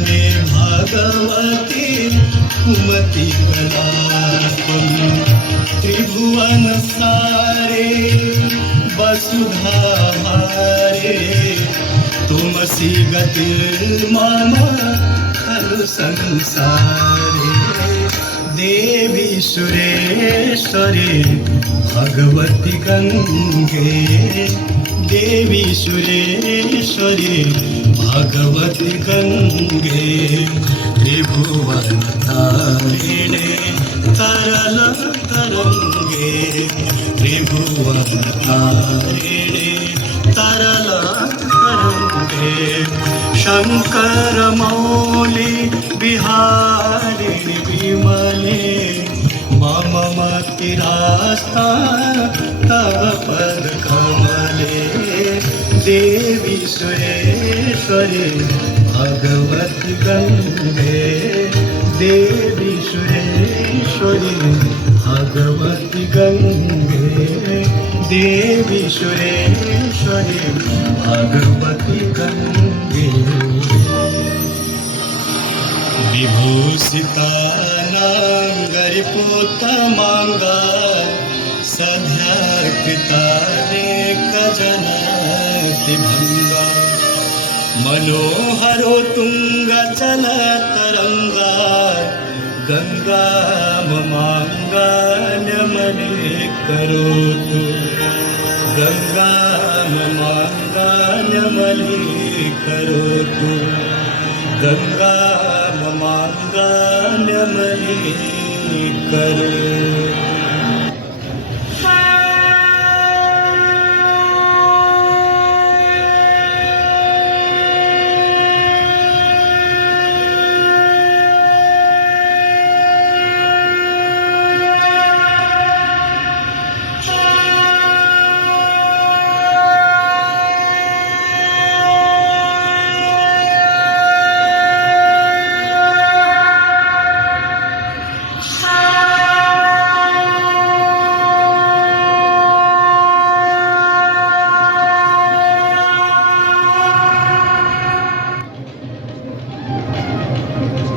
मे भागवती कुमति कलापम त्रिभुवन सारे वसुधाहारे तुमसी गतिर्मम खलु संसारे देवी सुरेश्वरी भगवती गंगे देवी सुरेश्वरी भगवती गंगे त्रिभुवन तारिणे तरल तरंगे त्रिभुवन तारिणे तरल तरंगे शंकर मौली बिहारी विमले मम मतिरास्ता तव पद कमले देवी सुरेश्वरी भगवती गंगे देवी सुरेश्वरी भगवती गंगे देवी सुरेश्वरी भगवती गंगे विभूषिता नांगरिपोतमांगा सध्यार्पिता नेकजनति भंगा मनोहरो तुंग चल तरंगा गंगा ममांगा नमने करोतु गंगा ममांगा नमने करोतु गंगा ममांगा नमने करोतु।